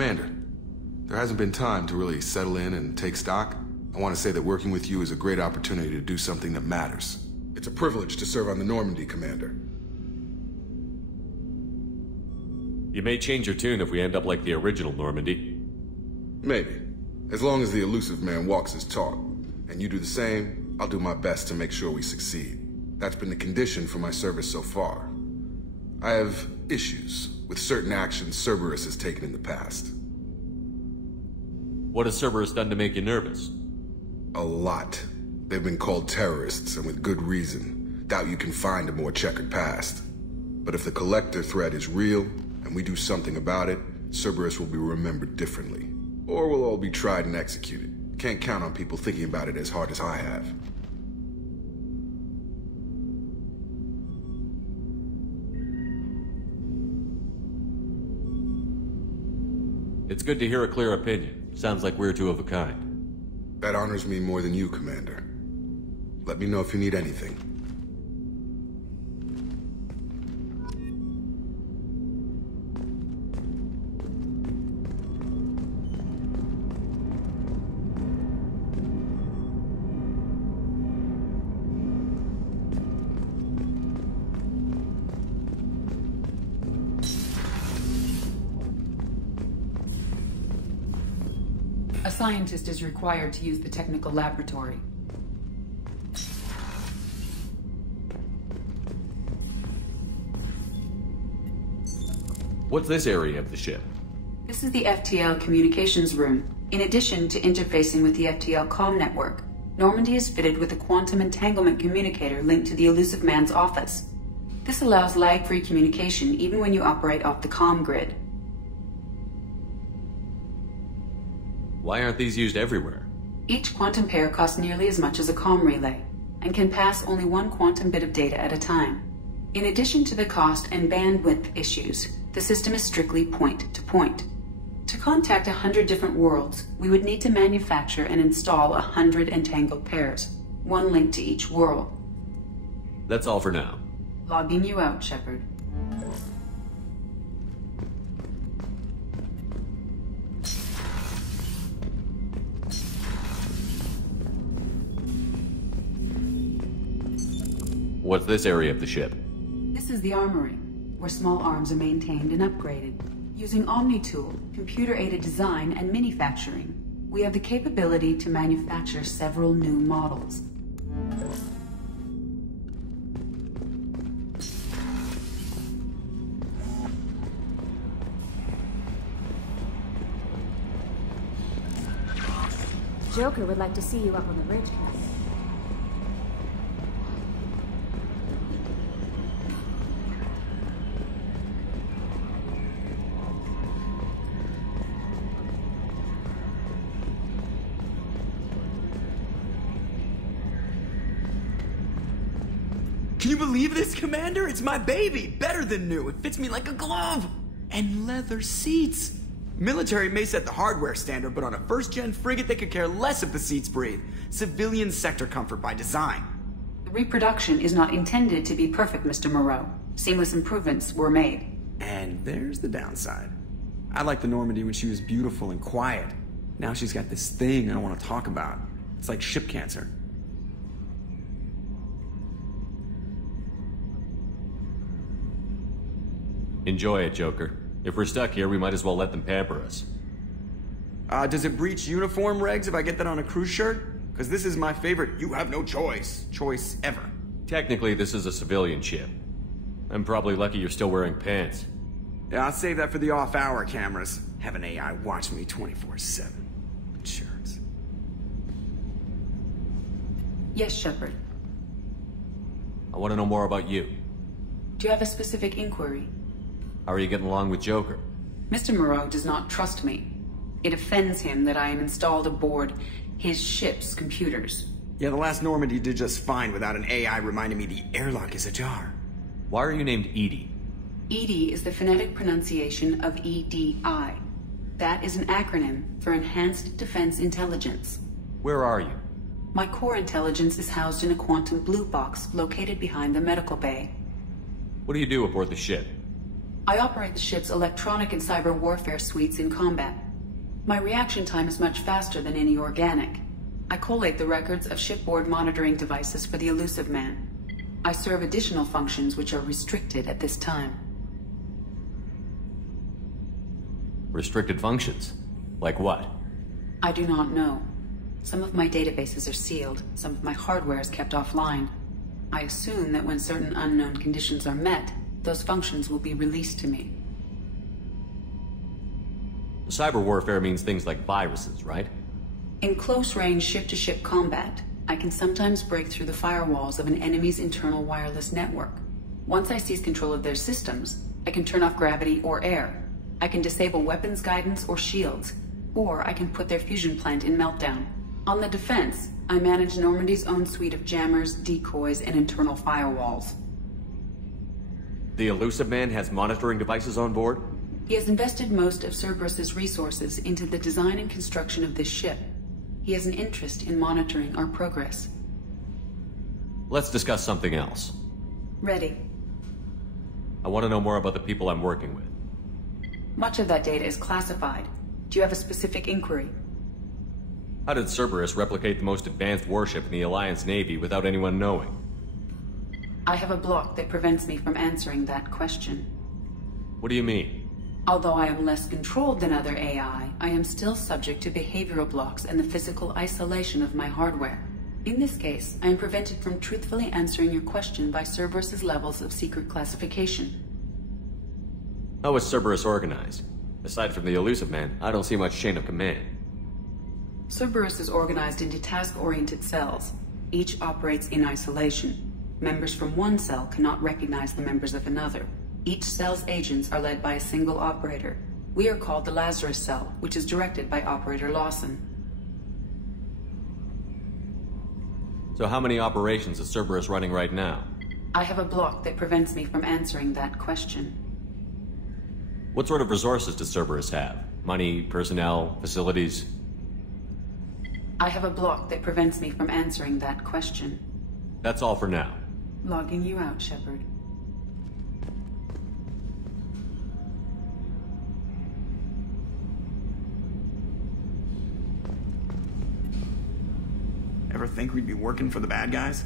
Commander, there hasn't been time to really settle in and take stock. I want to say that working with you is a great opportunity to do something that matters. It's a privilege to serve on the Normandy, Commander. You may change your tune if we end up like the original Normandy. Maybe. As long as the elusive man walks his talk. And you do the same, I'll do my best to make sure we succeed. That's been the condition for my service so far. I have issues with certain actions Cerberus has taken in the past. What has Cerberus done to make you nervous? A lot. They've been called terrorists, and with good reason. Doubt you can find a more checkered past. But if the Collector threat is real, and we do something about it, Cerberus will be remembered differently. Or we'll all be tried and executed. Can't count on people thinking about it as hard as I have. It's good to hear a clear opinion. Sounds like we're two of a kind. That honors me more than you, Commander. Let me know if you need anything. A scientist is required to use the technical laboratory. What's this area of the ship? This is the FTL communications room. In addition to interfacing with the FTL comm network, Normandy is fitted with a quantum entanglement communicator linked to the elusive man's office. This allows lag-free communication even when you operate off the comm grid. Why aren't these used everywhere? Each quantum pair costs nearly as much as a comm relay, and can pass only one quantum bit of data at a time. In addition to the cost and bandwidth issues, the system is strictly point-to-point. To contact 100 different worlds, we would need to manufacture and install 100 entangled pairs, one link to each world. That's all for now. Logging you out, Shepard. What's this area of the ship? This is the armory, where small arms are maintained and upgraded. Using Omni-Tool, computer-aided design, and manufacturing, we have the capability to manufacture several new models. Joker would like to see you up on the bridge. Can you believe this, Commander? It's my baby! Better than new. It fits me like a glove! And leather seats! Military may set the hardware standard, but on a first-gen frigate they could care less if the seats breathe. Civilian sector comfort by design. The reproduction is not intended to be perfect, Mr. Moreau. Seamless improvements were made. And there's the downside. I liked the Normandy when she was beautiful and quiet. Now she's got this thing I don't want to talk about. It's like ship cancer. Enjoy it, Joker. If we're stuck here, we might as well let them pamper us. Does it breach uniform regs if I get that on a cruise shirt? Because this is my favorite you have no choice ever. Technically, this is a civilian ship. I'm probably lucky you're still wearing pants. Yeah, I'll save that for the off-hour cameras. Have an AI watch me 24/7. Jerks. Yes, Shepard. I want to know more about you. Do you have a specific inquiry? How are you getting along with Joker? Mr. Moreau does not trust me. It offends him that I am installed aboard his ship's computers. Yeah, the last Normandy did just fine without an AI reminding me the airlock is ajar. Why are you named Edie? EDI is the phonetic pronunciation of EDI. That is an acronym for Enhanced Defense Intelligence. Where are you? My core intelligence is housed in a quantum blue box located behind the medical bay. What do you do aboard the ship? I operate the ship's electronic and cyber warfare suites in combat. My reaction time is much faster than any organic. I collate the records of shipboard monitoring devices for the Elusive Man. I serve additional functions which are restricted at this time. Restricted functions? Like what? I do not know. Some of my databases are sealed, some of my hardware is kept offline. I assume that when certain unknown conditions are met, those functions will be released to me. Cyber warfare means things like viruses, right? In close-range ship-to-ship combat, I can sometimes break through the firewalls of an enemy's internal wireless network. Once I seize control of their systems, I can turn off gravity or air. I can disable weapons guidance or shields, or I can put their fusion plant in meltdown. On the defense, I manage Normandy's own suite of jammers, decoys, and internal firewalls. The Elusive Man has monitoring devices on board? He has invested most of Cerberus's resources into the design and construction of this ship. He has an interest in monitoring our progress. Let's discuss something else. Ready. I want to know more about the people I'm working with. Much of that data is classified. Do you have a specific inquiry? How did Cerberus replicate the most advanced warship in the Alliance Navy without anyone knowing? I have a block that prevents me from answering that question. What do you mean? Although I am less controlled than other AI, I am still subject to behavioral blocks and the physical isolation of my hardware. In this case, I am prevented from truthfully answering your question by Cerberus's levels of secret classification. How is Cerberus organized? Aside from the Elusive Man, I don't see much chain of command. Cerberus is organized into task-oriented cells. Each operates in isolation. Members from one cell cannot recognize the members of another. Each cell's agents are led by a single operator. We are called the Lazarus Cell, which is directed by Operator Lawson. So how many operations is Cerberus running right now? I have a block that prevents me from answering that question. What sort of resources does Cerberus have? Money, personnel, facilities? I have a block that prevents me from answering that question. That's all for now. Logging you out, Shepard. Ever think we'd be working for the bad guys?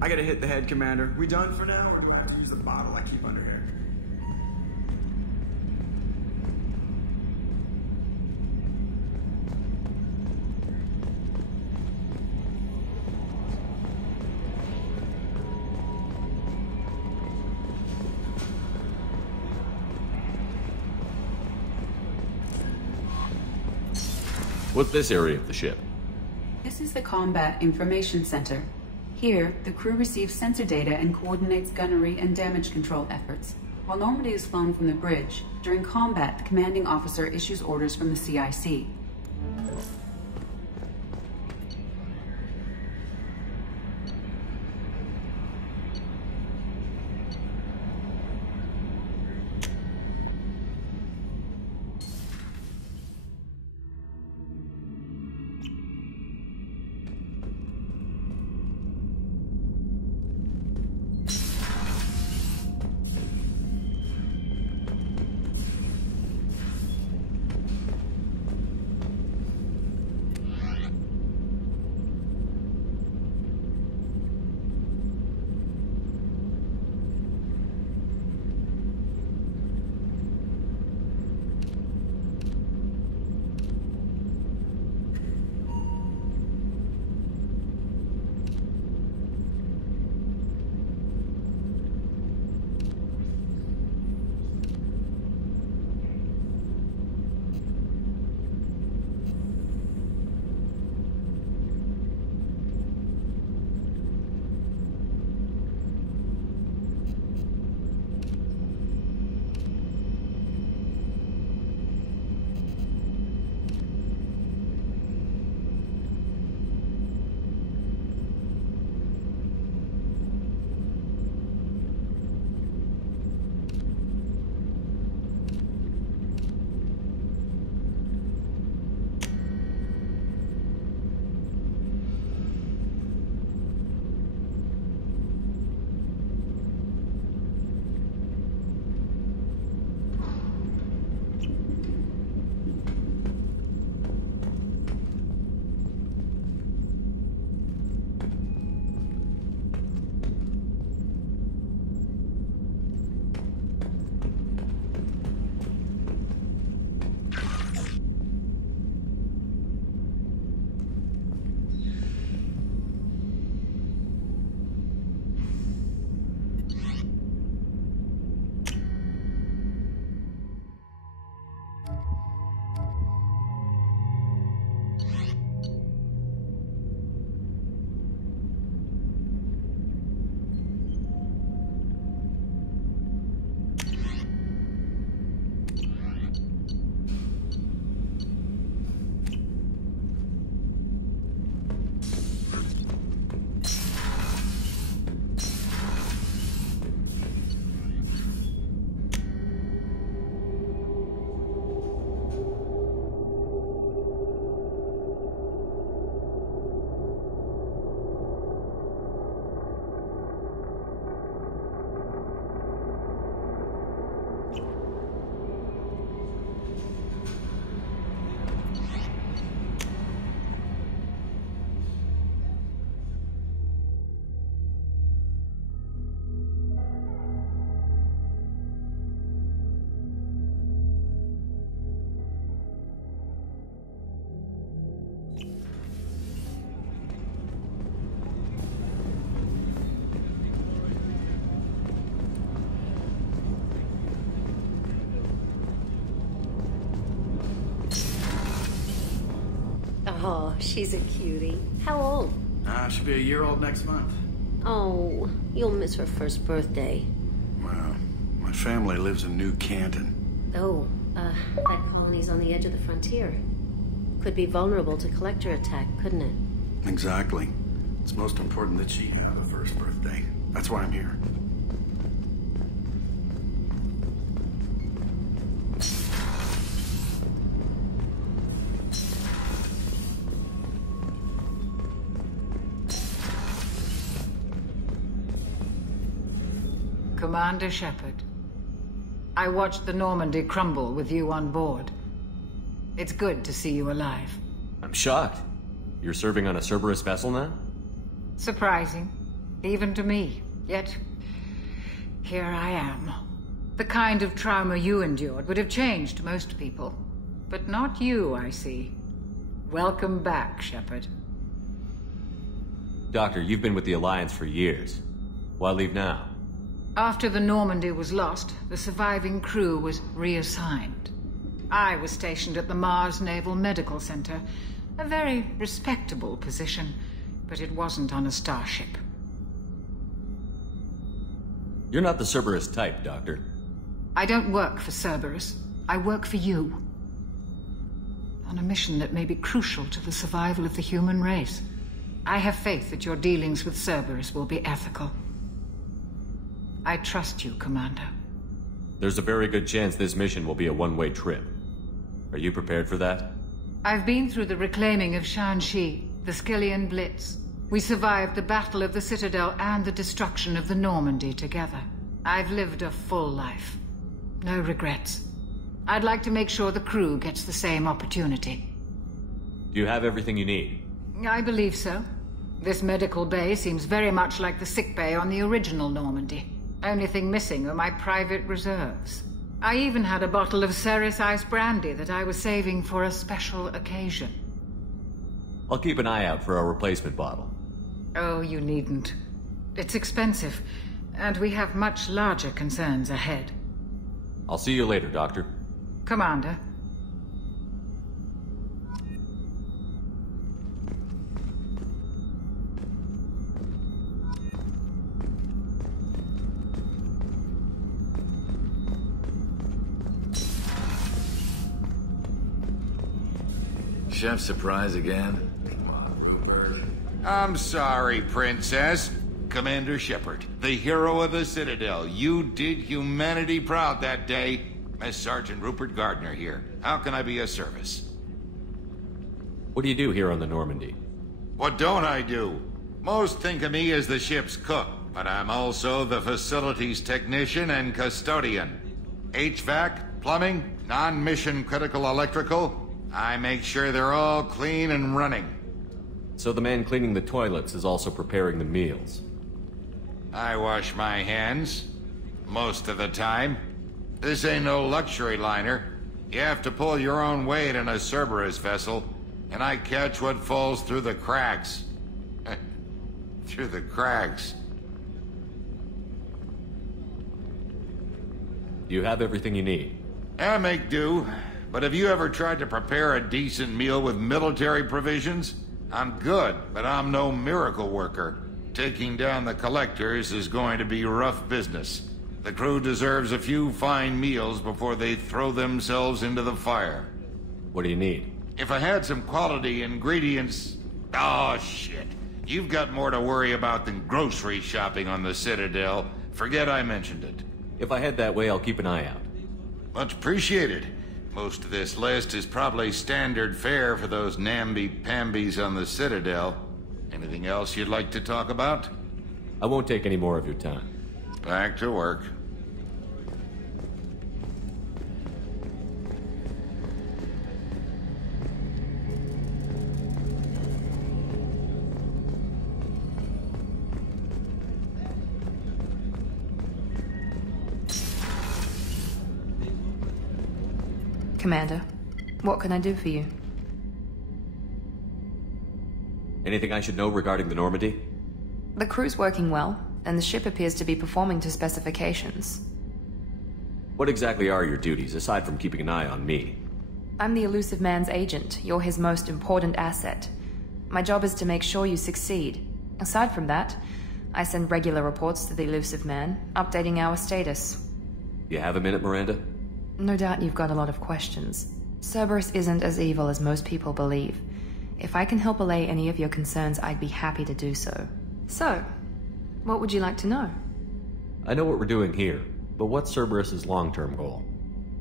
I gotta hit the head, Commander. We done for now, or do I have to use the bottle I keep under here? What's this area of the ship? This is the Combat Information Center. Here, the crew receives sensor data and coordinates gunnery and damage control efforts. While Normandy is flown from the bridge, during combat, the commanding officer issues orders from the CIC. She's a cutie. How old? She'll be a year old next month. Oh, you'll miss her first birthday. Well, my family lives in New Canton. Oh, that colony's on the edge of the frontier. Could be vulnerable to collector attack, couldn't it? Exactly. It's most important that she have a first birthday. That's why I'm here. Commander Shepard, I watched the Normandy crumble with you on board. It's good to see you alive. I'm shocked. You're serving on a Cerberus vessel now? Surprising, even to me. Yet, here I am. The kind of trauma you endured would have changed most people. But not you, I see. Welcome back, Shepard. Doctor, you've been with the Alliance for years. Why leave now? After the Normandy was lost, the surviving crew was reassigned. I was stationed at the Mars Naval Medical Center, a very respectable position, but it wasn't on a starship. You're not the Cerberus type, Doctor. I don't work for Cerberus. I work for you. On a mission that may be crucial to the survival of the human race. I have faith that your dealings with Cerberus will be ethical. I trust you, Commander. There's a very good chance this mission will be a one-way trip. Are you prepared for that? I've been through the reclaiming of Shanxi, the Skillian Blitz. We survived the Battle of the Citadel and the destruction of the Normandy together. I've lived a full life. No regrets. I'd like to make sure the crew gets the same opportunity. Do you have everything you need? I believe so. This medical bay seems very much like the sick bay on the original Normandy. Only thing missing are my private reserves. I even had a bottle of Cerberus ice brandy that I was saving for a special occasion. I'll keep an eye out for a replacement bottle. Oh, you needn't. It's expensive, and we have much larger concerns ahead. I'll see you later, Doctor. Commander. Chef surprise again? I'm sorry, Princess. Commander Shepard, the hero of the Citadel. You did humanity proud that day. Miss Sergeant Rupert Gardner here. How can I be of service? What do you do here on the Normandy? What don't I do? Most think of me as the ship's cook, but I'm also the facilities technician and custodian. HVAC, plumbing, non-mission critical electrical. I make sure they're all clean and running. So the man cleaning the toilets is also preparing the meals. I wash my hands. Most of the time. This ain't no luxury liner. You have to pull your own weight in a Cerberus vessel, and I catch what falls through the cracks. Through the cracks. You have everything you need. I make do. But have you ever tried to prepare a decent meal with military provisions? I'm good, but I'm no miracle worker. Taking down the collectors is going to be rough business. The crew deserves a few fine meals before they throw themselves into the fire. What do you need? If I had some quality ingredients... Oh, shit. You've got more to worry about than grocery shopping on the Citadel. Forget I mentioned it. If I head that way, I'll keep an eye out. Much appreciated. Most of this list is probably standard fare for those namby-pambies on the Citadel. Anything else you'd like to talk about? I won't take any more of your time. Back to work. Commander, what can I do for you? Anything I should know regarding the Normandy? The crew's working well, and the ship appears to be performing to specifications. What exactly are your duties, aside from keeping an eye on me? I'm the elusive man's agent. You're his most important asset. My job is to make sure you succeed. Aside from that, I send regular reports to the Elusive Man, updating our status. You have a minute, Miranda? No doubt you've got a lot of questions. Cerberus isn't as evil as most people believe. If I can help allay any of your concerns, I'd be happy to do so. So, what would you like to know? I know what we're doing here, but what's Cerberus's long-term goal?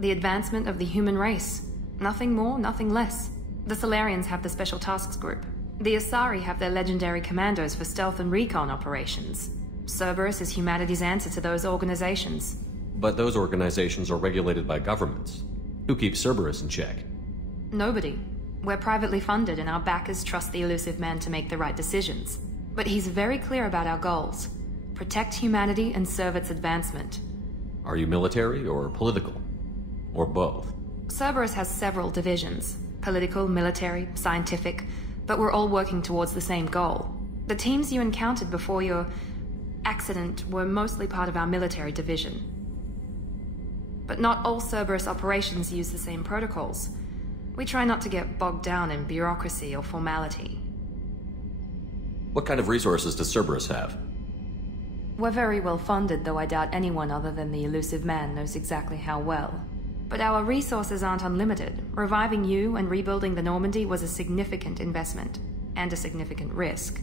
The advancement of the human race. Nothing more, nothing less. The Solarians have the Special Tasks Group. The Asari have their legendary commandos for stealth and recon operations. Cerberus is humanity's answer to those organizations. But those organizations are regulated by governments. Who keeps Cerberus in check? Nobody. We're privately funded and our backers trust the Elusive Man to make the right decisions. But he's very clear about our goals. Protect humanity and serve its advancement. Are you military or political? Or both? Cerberus has several divisions. Political, military, scientific, but we're all working towards the same goal. The teams you encountered before your accident were mostly part of our military division. But not all Cerberus operations use the same protocols. We try not to get bogged down in bureaucracy or formality. What kind of resources does Cerberus have? We're very well funded, though I doubt anyone other than the Elusive Man knows exactly how well. But our resources aren't unlimited. Reviving you and rebuilding the Normandy was a significant investment, and a significant risk.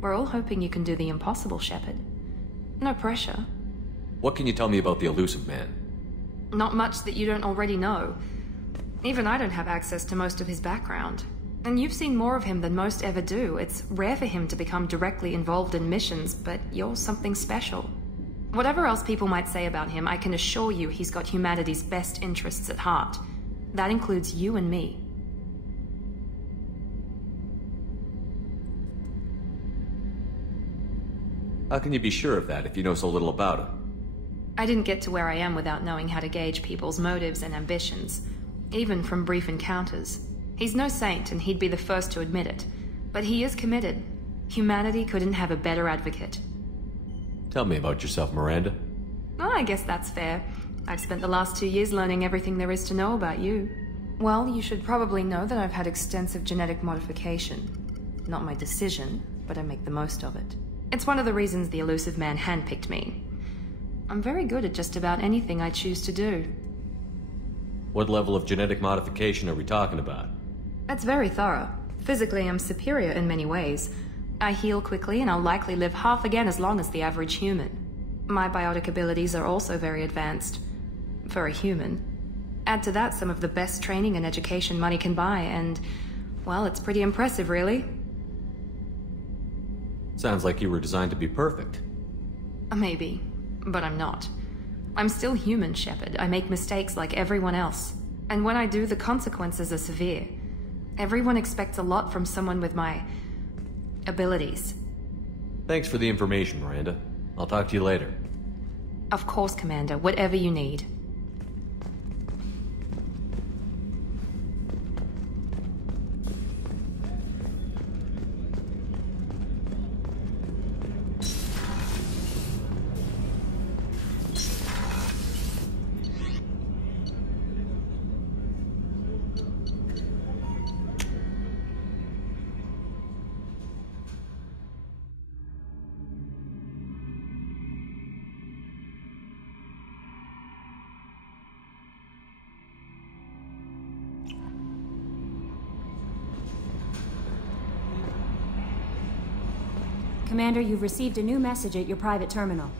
We're all hoping you can do the impossible, Shepard. No pressure. What can you tell me about the Elusive Man? Not much that you don't already know. Even I don't have access to most of his background. And you've seen more of him than most ever do. It's rare for him to become directly involved in missions, but you're something special. Whatever else people might say about him, I can assure you he's got humanity's best interests at heart. That includes you and me. How can you be sure of that if you know so little about him? I didn't get to where I am without knowing how to gauge people's motives and ambitions, even from brief encounters. He's no saint, and he'd be the first to admit it. But he is committed. Humanity couldn't have a better advocate. Tell me about yourself, Miranda. Oh, I guess that's fair. I've spent the last 2 years learning everything there is to know about you. Well, you should probably know that I've had extensive genetic modification. Not my decision, but I make the most of it. It's one of the reasons the Elusive Man handpicked me. I'm very good at just about anything I choose to do. What level of genetic modification are we talking about? That's very thorough. Physically, I'm superior in many ways. I heal quickly, and I'll likely live half again as long as the average human. My biotic abilities are also very advanced. For a human. Add to that some of the best training and education money can buy, and, well, it's pretty impressive, really. Sounds like you were designed to be perfect. Maybe, but I'm not. I'm still human, Shepard. I make mistakes like everyone else. And when I do, the consequences are severe. Everyone expects a lot from someone with my abilities. Thanks for the information, Miranda. I'll talk to you later. Of course, Commander. Whatever you need. Commander, you've received a new message at your private terminal.